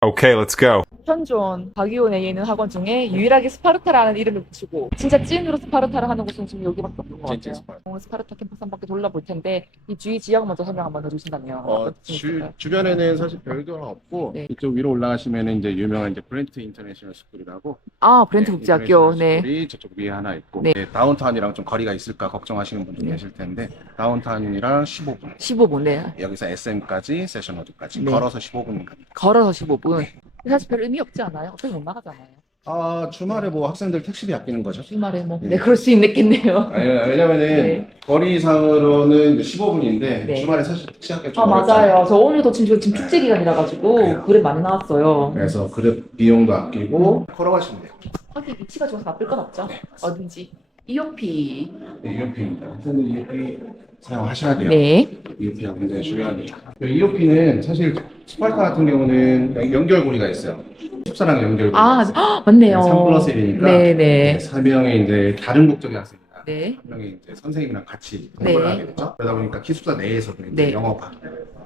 Okay, let's go. 현존 박이온에 있는 학원 중에 유일하게 스파르타라는 이름을 붙이고 진짜 찐으로 스파르타를 하는 곳은 지금 여기밖에 없는 것 진짜 같아요. 오늘 스파르타 캠퍼스 한 바퀴 돌아볼 텐데 이 주위 지역 먼저 설명 한번 해주신다면 어떻습니까? 주변에는 사실 별도는 없고 네. 이쪽 위로 올라가시면은 이제 유명한 이제 브렌트 인터내셔널 스쿨이라고 아 브렌트 국제학교 인터내셔널 네. 스쿨이 저쪽 위에 하나 있고 네. 다운타운이랑 좀 거리가 있을까 걱정하시는 분도 네. 계실 텐데 다운타운이랑 15분 15분 네. 여기서 SM까지 세션호드까지 네. 걸어서 15분 갑니다. 걸어서 15분. 사실 별 의미 없지 않아요? 어차피 못 나가잖아요. 아 주말에 뭐 학생들 택시비 아끼는 거죠? 주말에 뭐 네. 네 그럴 수 있겠네요. 아니, 왜냐면은 네. 거리상으로는 15분인데 네. 주말에 사실 택시 학교 아 좀 어렵잖아요. 맞아요. 저 오늘도 지금 축제 기간이라 가지고 네. 그래 많이 나왔어요. 그래서 그릇 비용도 아끼고 걸어가시면 돼요. 하긴 위치가 좋아서 나쁠 건 없죠. 어딘지. 이오피. 네, EOP입니다. 선생님 EOP 사용하셔야 돼요. 네. EOP가 굉장히 중요합니다. EOP는 사실 스파르타 같은 경우는 연결고리가 있어요. 숙사랑 연결고리가 아 있어요. 헉, 맞네요. 3+1이니까 네네. 3명의 이제 다른 국적의 학생이나 네. 한 명이 이제 선생님이랑 같이 네. 공부를 하게 되죠. 그러다 보니까 기숙사 내에서도 이제 네. 영어가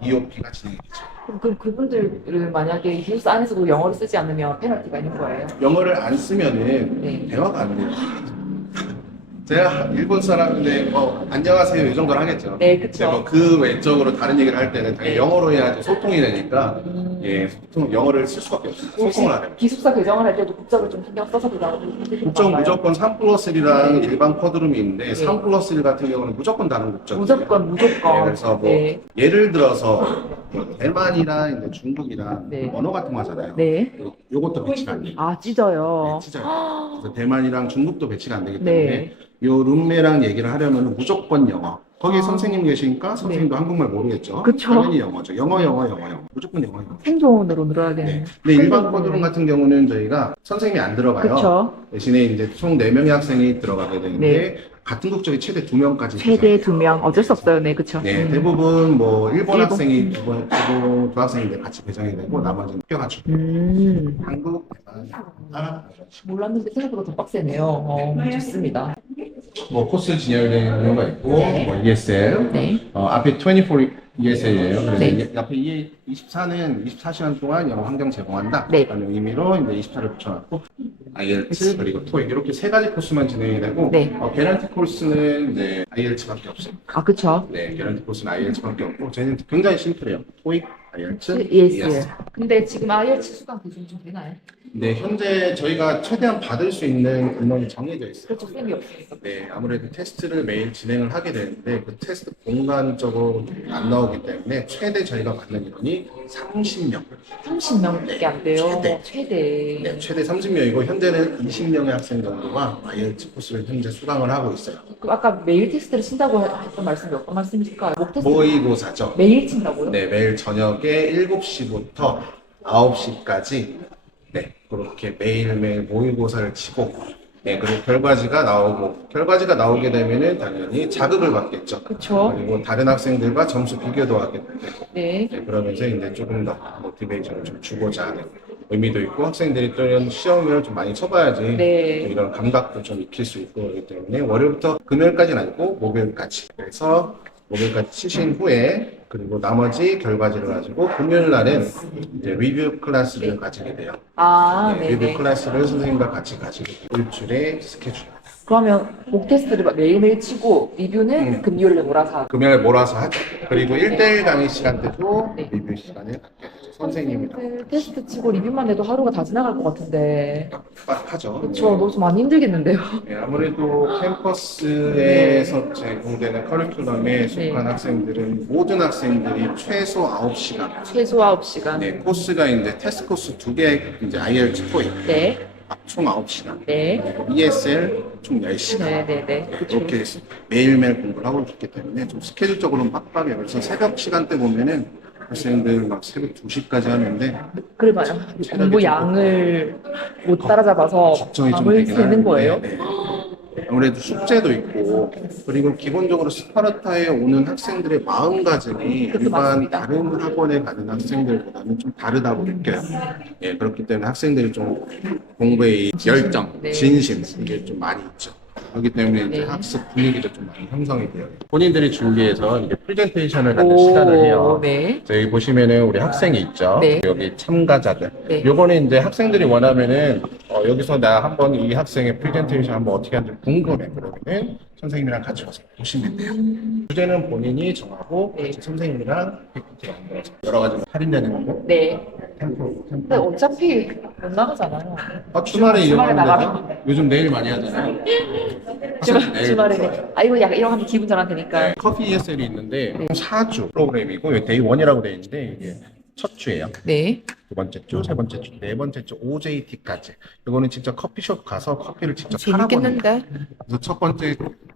EOP가 진행이 되죠. 그럼 그분들은 만약에 기숙사 안에서도 영어를 쓰지 않으면 페널티가 있는 거예요? 영어를 안 쓰면은 네. 대화가 안 돼요. 제가 일본 사람인데 안녕하세요 이 정도는 하겠죠. 네, 그쵸. 뭐그 외적으로 다른 얘기를 할 때는 당연히 네. 영어로 해야지 소통이 되니까 영어를 쓸 수밖에 없어요. 소통을 안 해요. 기숙사 개정을 할 때도 국적을 좀 신경 써서 그러고 국적 무조건 3+1이랑 일반 코드룸이 있는데 네. 3+1 같은 경우는 무조건 다른 국적이에요. 무조건 네, 그래서 뭐 네. 예를 들어서 대만이랑 이제 중국이랑 네. 언어가 통하잖아요. 네. 요것도 배치가 안 돼요. 아 찢어요. 네, 찢어요. 그래서 대만이랑 중국도 배치가 안 되기 네. 때문에 요 룸메랑 얘기를 하려면 무조건 영어. 거기 아. 선생님 계시니까 선생님도 한국말 모르겠죠. 그쵸. 당연히 영어죠. 영어. 무조건 영어. 생존으로 늘어야 네. 되는. 근데 일반 코드룸 같은 경우는 저희가 선생님이 안 들어가요. 그쵸. 대신에 이제 총 4명의 학생이 들어가게 되는데 네. 같은 국적이 최대 2명까지 최대 2명. 어쩔 수 없어요. 네, 그쵸. 네, 대부분 뭐 일본 일본. 학생이 두 학생인데 같이 배정이 되고 나머지는 껴가지고 한국, 대만, 하나 몰랐는데 생각보다 더 빡세네요. 좋습니다. 뭐 코스 진열된 경우가 있고 네. 뭐 ESL 네. 앞에 24 ESL이에요. 그래서 네. 앞에 24는 24시간 동안 영어 환경 제공한다. 네. 라는 의미로 이제 24를 붙여놨고 IELTS 그리고 토익 이렇게 세 가지 코스만 진행이 되고 네. 개런티 코스는 이제 IELTS밖에 없어요. 아, 그쵸. 네, 개런티 코스는 IELTS밖에 없고 저희는 굉장히 심플해요. 토익, IELTS, ESL. 근데 지금 IELTS 수강 기준이 좀 되나요? 네, 현재 저희가 최대한 받을 수 있는 인원이 정해져 있어요. 그렇죠. 쌤이 없으니까. 네, 아무래도 테스트를 매일 진행을 하게 되는데 그 테스트 공간적으로 안 나오기 때문에 최대 저희가 받는 인원이 30명. 30명밖에 안 돼요. 최대. 네, 최대 30명이고 현재는 20명의 학생 정도가 IELTS 코스를 현재 수강을 하고 있어요. 그 아까 메일 테스트를 친다고 했던 말씀이 어떤 말씀이실까요? 목 테스트 모의고사죠. 매일 친다고요? 네, 매일 저녁에 7시부터 9시까지 네, 그렇게 매일매일 모의고사를 치고 네, 그리고 결과지가 나오게 되면은 당연히 자극을 받겠죠. 그쵸. 그리고 다른 학생들과 점수 비교도 하게 되고 네. 네, 그러면서 이제 조금 더 모티베이션을 좀 주고자 하는 의미도 있고 학생들이 또 이런 시험을 좀 많이 쳐봐야지 네. 이런 감각도 좀 익힐 수 있고 그렇기 때문에 월요일부터 금요일까지는 아니고 목요일까지 그래서 목요일까지 치신 후에 그리고 나머지 결과지를 가지고 금요일 날은 이제 리뷰 클래스를 가지게 돼요. 아, 네, 네. 리뷰 클래스를 선생님과 같이 가지고 일주일의 스케줄. 그러면 목 테스트를 매일매일 치고 리뷰는 금요일에 몰아서 하고. 금요일에 몰아서 하죠. 그리고 1대1 강의 시간 때도 네. 리뷰 시간을 갖게 되죠. 선생님이랑 테스트 치고 리뷰만 해도 하루가 다 지나갈 것 같은데. 빡빡하죠. 그쵸. 너무 좀 많이 힘들겠는데요. 네, 아무래도 캠퍼스에서 제공되는 커리큘럼에 속한 학생들은 모든 학생들이 최소 9시간. 최소 9시간. 네, 코스가 이제 테스트 코스 2개, 이제 IELTS 토익 네. 총 9시간. 네. ESL 총 10시간. 네네네. 그쵸. 이렇게 매일매일 공부를 하고 있기 때문에 좀 스케줄적으로는 빡빡해요. 그래서 새벽 시간대 보면은 학생들 막 새벽 2시까지 하는데 그래 봐요. 공부 양을 못 따라잡아서 걱정이 좀 밤을 되긴 새는 하는데, 거예요? 네. 아무래도 숙제도 있고 그리고 기본적으로 스파르타에 오는 학생들의 마음가짐이 그것도 일반 맞습니다. 다른 학원에 가는 학생들보다는 좀 다르다고 느껴요. 예, 그렇기 때문에 학생들이 좀 공부의 열정, 네. 진심 이게 좀 많이 있죠. 그렇기 때문에 이제 네. 학습 분위기도 좀 많이 형성이 돼요. 본인들이 준비해서 이제 프레젠테이션을 갖는 시간을 해요. 네. 여기 보시면은 우리 학생이 있죠. 네. 여기 참가자들. 네. 요거는 이제 학생들이 원하면은 여기서 나 한번 이 학생의 프레젠테이션 한번 어떻게 하는지 궁금해. 그러면은 선생님이랑 같이 와서 보시면 돼요. 주제는 본인이 정하고 네. 같이 선생님이랑 PPT를 만들어서 여러 가지 활용되는 거. 네. 템포. 근데 어차피 못 나가잖아요. 주말에 주말에 이용하면 나가면 되죠. 요즘 내일 많이 하잖아요. 주말에. 아, 이거 약간 이런 거 하면 기분 전환되니까. 커피 ESL이 있는데 네. 4주 프로그램이고 여기 데이 1이라고 되어 있는데 이게 첫 주예요. 네. 두 번째 주, 세 번째 주, 네 번째 주 OJT까지. 이거는 진짜 커피숍 가서 커피를 직접 팔아보는 거예요. 재밌겠는데? 그래서 첫 번째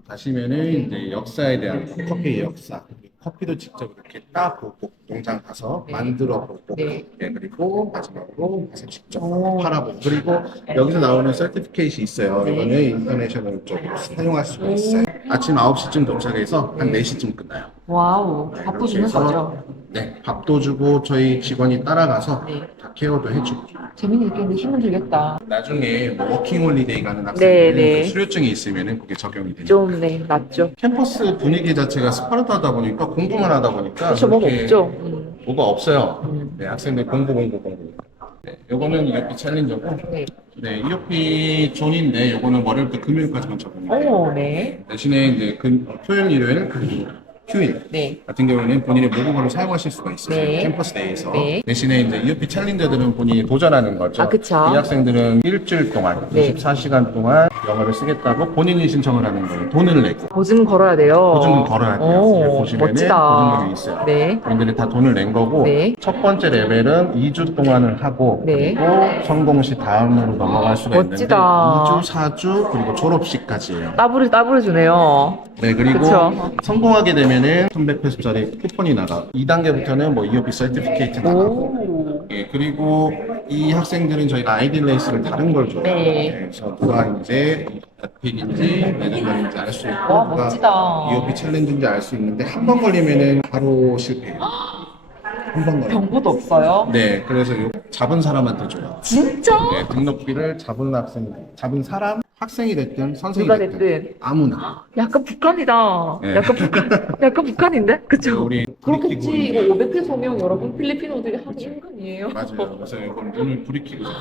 가시면은 이제 역사에 대한 커피의 역사. 커피도 직접 이렇게 따보고 농장 가서 네. 만들어 보고 네. 그리고 마지막으로 가서 직접 오. 팔아보고 그리고 여기서 나오는 서티피케이트이 있어요. 네. 이거는 인터내셔널 쪽으로 사용할 수가 있어요. 아침 9시쯤 도착해서 한 4시쯤 끝나요. 와우. 밥도 주는 그래서 거죠? 네, 밥도 주고 저희 직원이 따라가서 네. 다 케어도 해주고 재밌는 게 있는데 힘은 들겠다. 나중에 뭐 워킹홀리데이 가는 네, 학생들은 네. 그 수료증이 있으면 그게 적용이 됩니다. 좀, 네, 낫죠. 캠퍼스 분위기 자체가 스파르타다 보니까 공부만 하다 보니까 그렇죠, 뭐가 그렇게 없죠. 뭐가 없어요. 네, 학생들 공부. 네, 요거는 EOP 챌린저고 네. 네, EOP 존인데 요거는 월요일부터 금요일까지만 적용해요. 오, 네. 대신에 이제 토요일, 일요일 그리고 휴일 네. 같은 경우에는 본인의 모국어를 사용하실 수가 있어요. 네. 캠퍼스 내에서. 네. 대신에 이제 EOP 챌린저들은 본인이 도전하는 거죠. 아, 그쵸. 이 학생들은 일주일 동안, 네. 24시간 동안 영어를 쓰겠다고 본인이 신청을 하는 거예요. 돈을 내고. 보증 걸어야 돼요. 보증금 걸어야 돼요. 오, 여기 보시면은 멋지다. 보증금이 있어요. 네. 본인들이 다 돈을 낸 거고 네. 첫 번째 레벨은 2주 동안을 하고 네. 그리고 성공 시 다음으로 넘어갈 수가 멋지다. 있는데 2주, 4주 그리고 졸업식까지예요. 따블을 주네요. 네, 그리고 그쵸. 성공하게 되면은 300페소짜리 쿠폰이 나가. 2단계부터는 뭐 EOP 서티피케이트 나가고. 오. 예, 그리고 이 학생들은 저희가 아이디 레이스를 다른 걸 줘요. 네. 그래서 누가 이제 에픽인지 레전더인지 알 수 있고, 와, 누가 멋지다. EOP 챌린지인지 알 수 있는데 한 번 걸리면은 바로 실패해요. 한 번 걸리면. 경고도 없어요? 네, 그래서 요 잡은 사람한테 줘요. 진짜? 네, 등록비를 잡은 학생, 잡은 사람, 학생이 됐든 선생이 누가 됐든 됐든. 아무나. 약간 북한이다. 네. 약간 북한인데? 그쵸? 우리 그렇겠지. 브리키고 이거 500페소면 여러분 필리핀어들이 하기 은근이에요. 맞아요. 그래서 이건 눈을 부리키고 잤죠.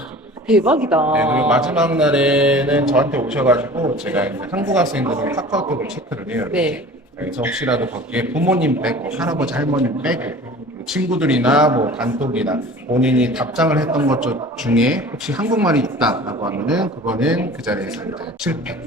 대박이다. 네, 그리고 마지막 날에는 저한테 오셔가지고 제가 이제 한국 학생들은 카카오톡을 체크를 해요. 네. 그래서 혹시라도 거기에 부모님 빼고 할아버지 할머님 빼고 친구들이나 뭐 단톡이나 본인이 답장을 했던 것 중에 혹시 한국말이 있다라고 하면은 그거는 그 자리에서 이제 실패.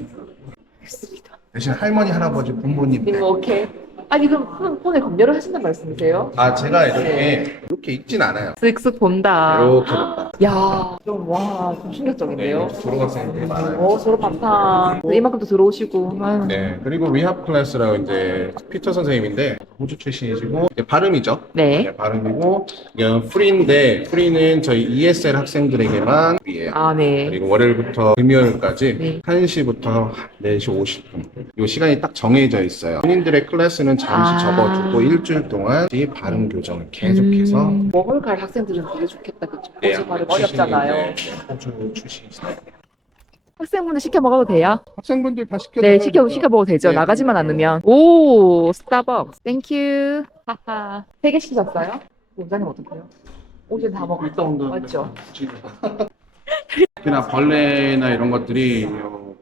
대신 할머니 할아버지 부모님 님, 빼고. 오케이. 아니, 그럼 폰에 검열을 하신다는 말씀이세요? 아 제가 이렇게 읽진 않아요. 쓱쓱 본다. 이렇게 본다. 야, 좀 충격적인데요? 졸업학생들이 많아요. 졸업 반타. 이만큼도 들어오시고. 아유. 네, 그리고 리합 클래스라고 이제 피터 선생님인데 호주 출신이시고 이제 발음이죠. 네. 발음이고 이건 프리인데 프리는 저희 ESL 학생들에게만 프리예요. 아, 네. 그리고 월요일부터 금요일까지 네. 1시부터 4시 50분 이 시간이 딱 정해져 있어요. 본인들의 클래스는 잠시 아. 접어두고 일주일 동안 이 발음 교정을 계속해서 먹을 갈 학생들은 되게 좋겠다, 그쵸? 네, 호주 발음 출신인데, 어렵잖아요. 네, 호주 출신이시네요. 학생분들 시켜 먹어도 돼요? 학생분들 다 시켜 네, 시켜 먹어도 되죠. 네. 나가지만 않으면. 오, 스타벅스. 땡큐. 하하. 3개 시키셨어요? 원장님 어떡해요? 오전 다 먹었죠? 일동도 맞죠? 특히나 벌레나 이런 것들이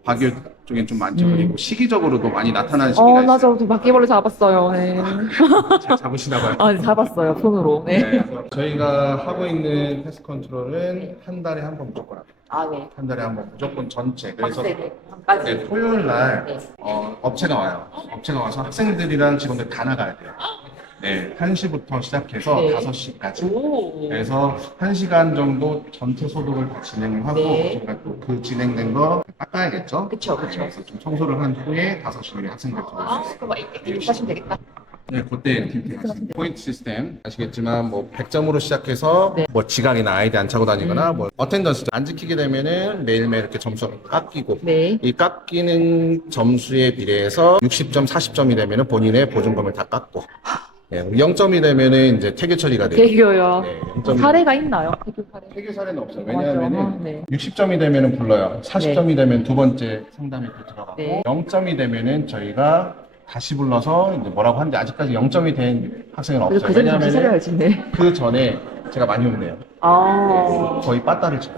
박유 쪽엔 좀 많죠. 그리고 시기적으로도 많이 나타나는 시기가 맞아. 있어요. 저 바퀴벌레 잡았어요. 네. 잘 잡으시나 봐요. 아, 잡았어요. 손으로. 네. 네, 그래서 저희가 하고 있는 패스 컨트롤은 한 달에 한 번 무조건 합니다. 아, 네. 한 달에 한 번 무조건 전체. 그래서 학생까지. 네, 토요일 날 네. 업체가 와요. 업체가 와서 학생들이랑 직원들 다 나가야 돼요. 네, 1시부터 시작해서 네. 5시까지. 오. 그래서 1시간 정도 전체 소독을 다 진행을 하고 네. 저희가 또 그 진행된 거 닦아야겠죠. 그쵸. 그래서 좀 청소를 한 후에 5시에 학생들 들어올 수 있어요. 그럼 액티비티 하시면 되겠다. 네, 그때 액티비티 하시면 포인트 시스템 아시겠지만 뭐 100점으로 시작해서 네. 뭐 지각이나 아이디 안 차고 다니거나 뭐 어텐던스 안 지키게 되면은 매일매일 이렇게 점수가 깎이고 네. 이 깎이는 점수에 비례해서 60점, 40점이 되면은 본인의 보증금을 다 깎고 네, 0점이 되면은 이제 태교 처리가 돼요. 대교요. 네, 0점이 사례가 있나요? 대교 사례. 태교 사례는 없어요. 맞아. 왜냐하면은 네. 60점이 되면은 불러요. 40점이 되면 두 번째 상담에 또 들어가고 네. 0점이 되면은 저희가 다시 불러서 이제 뭐라고 하는데 아직까지 0점이 된 학생은 그래서 없어요. 그 전에 정신 왜냐하면 차려야지. 네. 그 전에 제가 많이 혼내요. 아. 거의 빠따를 쳐요.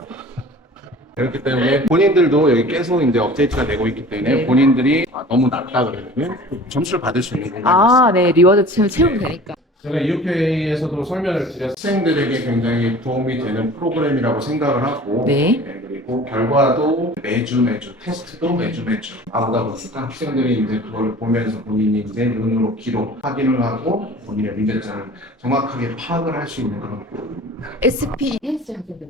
그렇기 때문에 본인들도 여기 계속 이제 업데이트가 되고 있기 때문에 네. 본인들이 너무 낮다 그러면 점수를 받을 수 있는 공간이 있어요. 아, 네. 리워드 채우면 되니까. 제가 EUPA에서도 설명을 드렸 학생들에게 굉장히 도움이 되는 프로그램이라고 생각을 하고 네. 그리고 결과도 매주 테스트도 매주 나오다 보니까 학생들이 이제 그걸 보면서 본인이 이제 눈으로 기록 확인을 하고 본인의 문제점을 정확하게 파악을 할 수 있는 그런 SP ES 학생들은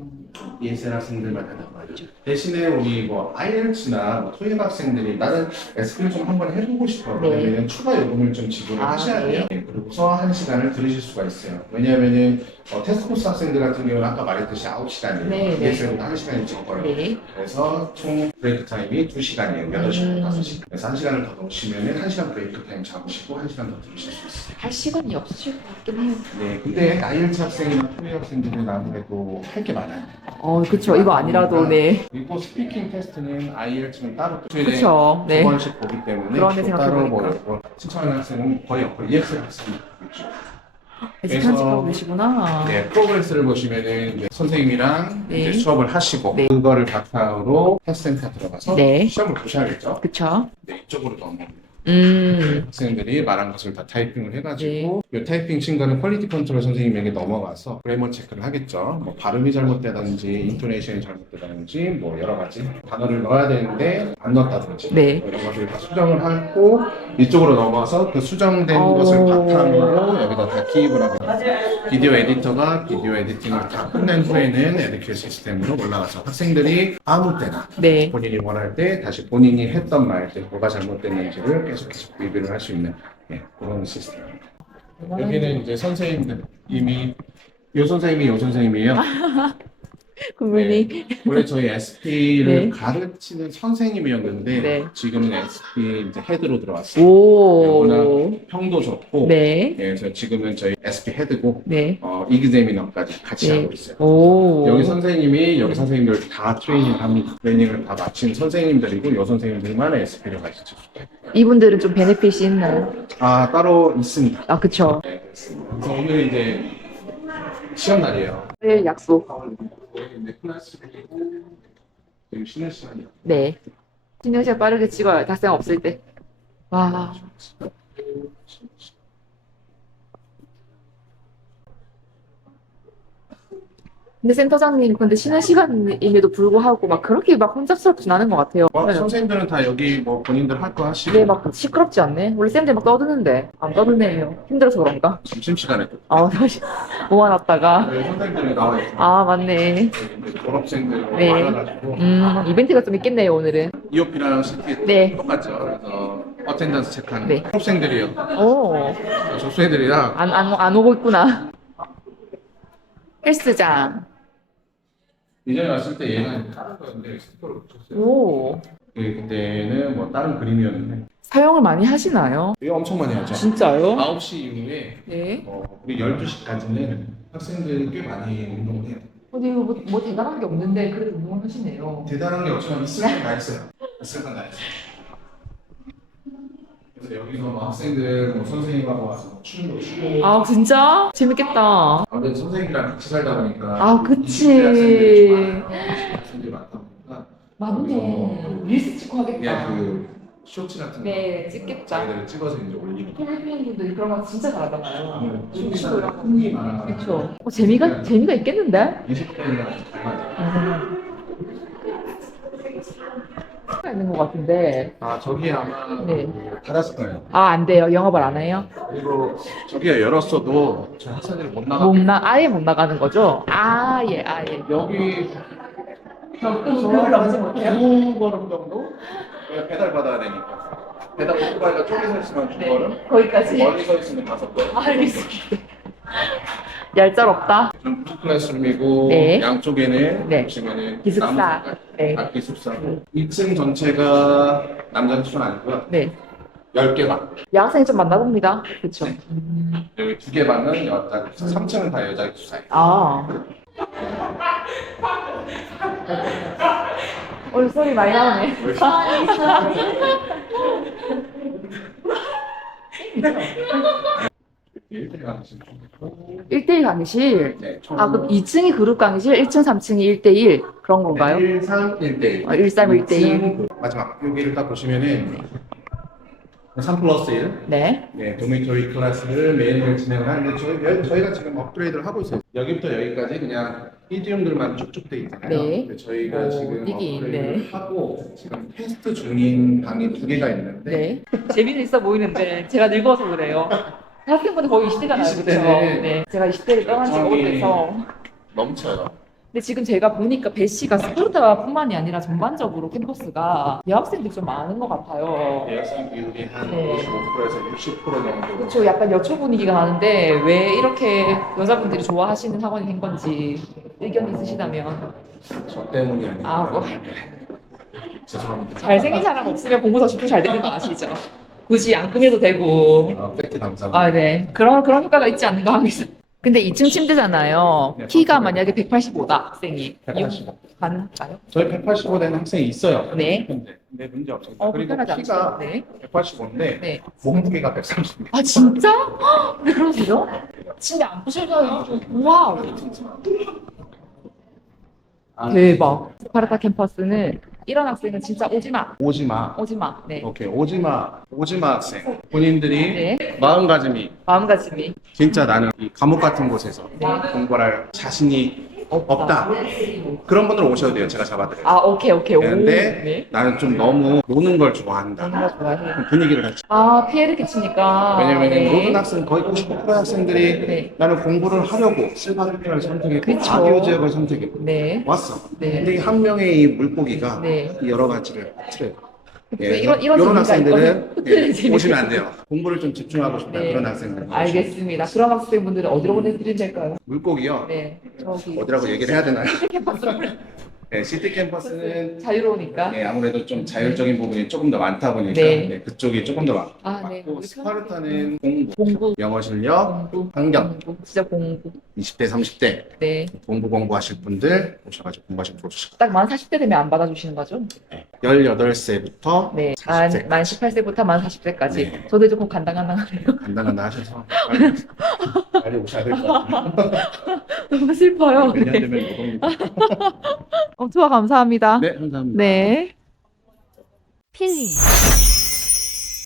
ESL 학생들만 하는 말이죠. 대신에 우리 뭐 IELTS나 뭐 토익 학생들이 나는 SP를 좀 한번 해보고 싶어. 네. 그러면 추가 요금을 좀 지불을 아, 하셔야 돼요. 네. 네, 그리고서 1시간을 들으실 수가 있어요. 왜냐하면은 테스트 코스 학생들 같은 경우는 아까 말했듯이 9시간이에요. 네, 네. ESL보다 1시간이 적어요. 네. 그래서 총 브레이크 타임이 2시간이에요. 8시간, 5시간. 그래서 1시간을 더 넣으시면은 1시간 브레이크 타임 잡으시고 1시간 더 들으실 수 있어요. 할 시간이 없으실 것 같긴 해요. 네, 근데 IELTS 학생이나 토익 학생들은 아무래도 할 게 많아요. 그쵸. 이거 아니라도, 네. 그리고 스피킹 테스트는 IELTS는 따로 그쵸. 네. 두 번씩 보기 때문에 그러네, 또 따로 생각해보니까. 뭐 신청하는 학생은 거의 없고 ESL 학생이 있죠. 아직 편집하고 계시구나. 네, 프로그레스를 보시면은 이제 선생님이랑 네. 이제 수업을 하시고 네. 그거를 바탕으로 테스트센터 들어가서 네. 시험을 보셔야겠죠. 그쵸. 네, 이쪽으로 넘어옵니다. 음. 학생들이 말한 것을 다 타이핑을 해가지고 이 타이핑 친 거는 퀄리티 컨트롤 선생님에게 넘어가서 그래머 체크를 하겠죠. 뭐 발음이 잘못되다든지 인토네이션이 잘못되다든지 뭐 여러 가지 단어를 넣어야 되는데 안 넣었다든지 네. 뭐 이런 것들을 다 수정을 하고 이쪽으로 넘어서 그 수정된 오. 것을 바탕으로 여기다 다 기입을 합니다. 비디오 에디터가 비디오 에디팅을 다 끝낸 후에는 에듀케 시스템으로 올라가서 학생들이 아무 때나 네. 본인이 원할 때 다시 본인이 했던 말들 뭐가 잘못됐는지를 계속 리뷰를 할 수 있는 그런 시스템입니다. 여기는 이제 선생님들 이미 요 선생님이 요 선생님이에요. 국민이. 원래 저희 SP를 네. 가르치는 선생님이었는데 네. 지금은 SP 이제 헤드로 들어왔어요. 오. 워낙 평도 좋고 네. 그래서 지금은 저희 SP 헤드고 네. 이그제미너까지 같이 네. 하고 있어요. 오. 여기 선생님이 여기 선생님들 다 트레이닝을 합니다. 트레이닝을 다 마친 선생님들이고 요 선생님들만의 SP를 가르치죠. 이분들은 좀 베네핏이 있나요? 아 따로 있습니다. 아, 그쵸. 네, 그렇습니다. 그래서 오늘 이제 시험 날이에요. 네, 약속. 이제 클래스 그리고 지금 쉬는 시간이요. 네. 신경 시간 빠르게 찍어요. 학생 없을 때. 와. 근데 센터장님, 근데 쉬는 시간임에도 불구하고 막 그렇게 막 혼잡스럽진 않은 것 같아요. 네. 선생님들은 다 여기 뭐 본인들 할 거 하시고 네, 막 시끄럽지 않네? 원래 쌤들 막 떠드는데. 안 떠드네요. 힘들어서 그런가? 점심시간에 또 다시 모아놨다가. 선생님들이 나와 있어요. 아, 맞네. 이제 졸업생들 네. 많아가지고 이벤트가 좀 있겠네요, 오늘은. EOP랑 CT 네. 똑같죠. 그래서 어텐던스 체크하는 네. 졸업생들이요. 오, 접수애들이랑 안 오고 있구나. 헬스장. 이전에 왔을 때 얘는 다른 거였는데 스티커를 붙였어요. 오. 그때는 뭐 다른 그림이었는데 사용을 많이 하시나요? 이거 엄청 많이 하죠. 진짜요? 9시 이후에 네. 우리 12시까지는 학생들이 꽤 많이 운동을 해요. 근데 이거 뭐 대단한 게 없는데 그래도 운동을 하시네요. 대단한 게 없지만 있을 건 다 있어요. 있을 건 다 있어요. 그래서 여기서 뭐 학생들 뭐 선생님하고 와서 뭐 춤도 추고 아, 진짜? 재밌겠다. 아무래도 선생님이랑 같이 살다 보니까 아, 그치. 20대 학생들이 많아요. 학생들이 많다 보니까 맞네. 릴스 찍고 그냥 하겠다. 그 쇼츠 같은 네, 거 찍겠다. 자기들 찍어서 이제 올리고 필리핀 분들이 그런 거 진짜 잘하잖아요. 춤추고 이런 거. 흥이 많아. 그쵸. 재미가 있겠는데? 20대랑 달라요. 가 있는 것 같은데. 아 저기 아마 네. 닫았을 거예요. 아, 안 돼요. 영업을 안 해요? 그리고 저기가 열었어도 저 학생들이 못 나가. 아예 못 나가는 거죠? 아, 예. 여기 그걸 넘지 못해요? 9걸음 정도 배달 받아야 되니까. 배달 오토바이가 쪼개 서 있으면 2걸음, 거기까지. 멀리 서 있으면 5걸음. 알겠습니다. 얄짤없다. 좀 클래스룸이고 네. 양쪽에는 네. 보시면은 기숙사. 나무 네. 기숙사고 2층 전체가 남자 기숙사는 아니고요. 네. 10개만. 여학생이 좀 많나 봅니다. 그쵸? 네. 여기 2개만은 여자 기숙사, 3층은 다 여자 기숙사예요. 아. 오늘 소리 많이 나오네. 1대1 강의실. 1대1 강의실. 네, 총 아, 그럼 2층이 그룹 강의실, 1층, 3층이 1대1 그런 건가요? 1, 3, 1대1. 1, 3, 1대1. 마지막 여기를 딱 보시면은 3 플러스 1. 네. 네, 도미토리 클래스를 매일매일 진행을 하는데 저희가 지금 업그레이드를 하고 있어요. 여기부터 여기까지 그냥 이디움들만 쭉쭉 돼 있잖아요. 네. 근데 저희가 오, 지금 이게, 업그레이드를 네. 하고 지금 테스트 중인 방이 2개가 있는데 네. 재미는 있어 보이는데 제가 늙어서 그래요. 학생분들 거의 20대잖아요. 20대 그렇죠? 네. 네. 제가 20대를 떠난 지가 저기- 오래돼서. 넘쳐요. 근데 지금 제가 보니까 배시가 스파르타뿐만이 아니라 전반적으로 캠퍼스가 여학생들이 좀 많은 것 같아요. 대학생 비율이 한 네. 55%에서 60% 정도. 그렇죠. 약간 여초 분위기가 나는데 왜 이렇게 여자분들이 좋아하시는 학원이 된 건지 의견이 있으시다면. 저 때문이 아니고. 아, 뭐. 죄송합니다. 잘생긴 사람 없으면 공부 더 쉽게 잘 되는 거 아시죠? 굳이 안 꾸며도 되고. 팩트 감사합니다. 아, 네. 그런 효과가 있지 않는가 하겠습니다. 근데 2층 침대잖아요. 네, 키가 맞습니다. 만약에 185다, 학생이. 185. 가능할까요? 저희 185 되는 학생이 있어요. 네. 근데 문제 없습니다. 그리고 불편하지 않죠? 키가 네. 185인데 네. 몸무게가 130. 아, 진짜? 헉, 왜 그러세요? 침대 안 부실까요? 우와. 대박. 스파르타 캠퍼스는 이런 학생은 진짜 오지 마. 오지마. 오지 마. 네. 오케이, 오지마 학생. 본인들이 네. 마음가짐이 마음가짐이 진짜 나는 이 감옥 같은 곳에서 네. 공부할 자신이 없다. 그런 분들 오셔도 돼요. 제가 잡아드려요. 아, 오케이. 오. 근데 네. 나는 좀 너무 노는 걸 좋아한다. 너무 좋아해. 그럼 분위기를 같이. 아, 피해를 끼치니까. 왜냐면 네. 모든 학생 거의 99% 학생들이 네. 나는 공부를 하려고 실바르편을 선택했고 그쵸. 아기오 지역을 선택했고 네. 왔어. 네. 근데 이 한 명의 이 물고기가 네. 이 여러 가지를 틀어요. 이런 이런 재미가 학생들은 있거든요. 예, 재미가 오시면 안 돼요. 공부를 좀 집중하고 싶다 네. 그런 학생들. 알겠습니다. 그런 학생분들은 어디로 보내드리면 될까요? 물고기요. 네. 저기. 어디라고 얘기를 해야 되나요? 캠퍼스로 네, 시티 캠퍼스는 자유로우니까. 예, 아무래도 좀 자율적인 부분이 조금 더 많다 보니까 네. 네, 그쪽이 조금 더 많고 아, 네. 스파르타는 공부, 공부. 영어 실력, 공부. 환경, 공부. 진짜 공부. 20대, 30대 네. 공부하실 분들 오셔가지고 공부하시면 좋으실 딱 만 40대 되면 안 받아주시는 거죠? 거예요. 18세부터 네. 40세 만 18세부터 만 40세까지. 네. 저도 이제 곧 간당간당하네요. 간단간단 하셔서 빨리 오셔야 될 것 같아요. 너무 슬퍼요. 몇년 네. 되면 못 옵니다. 투어 감사합니다. 네, 감사합니다. 네. 필링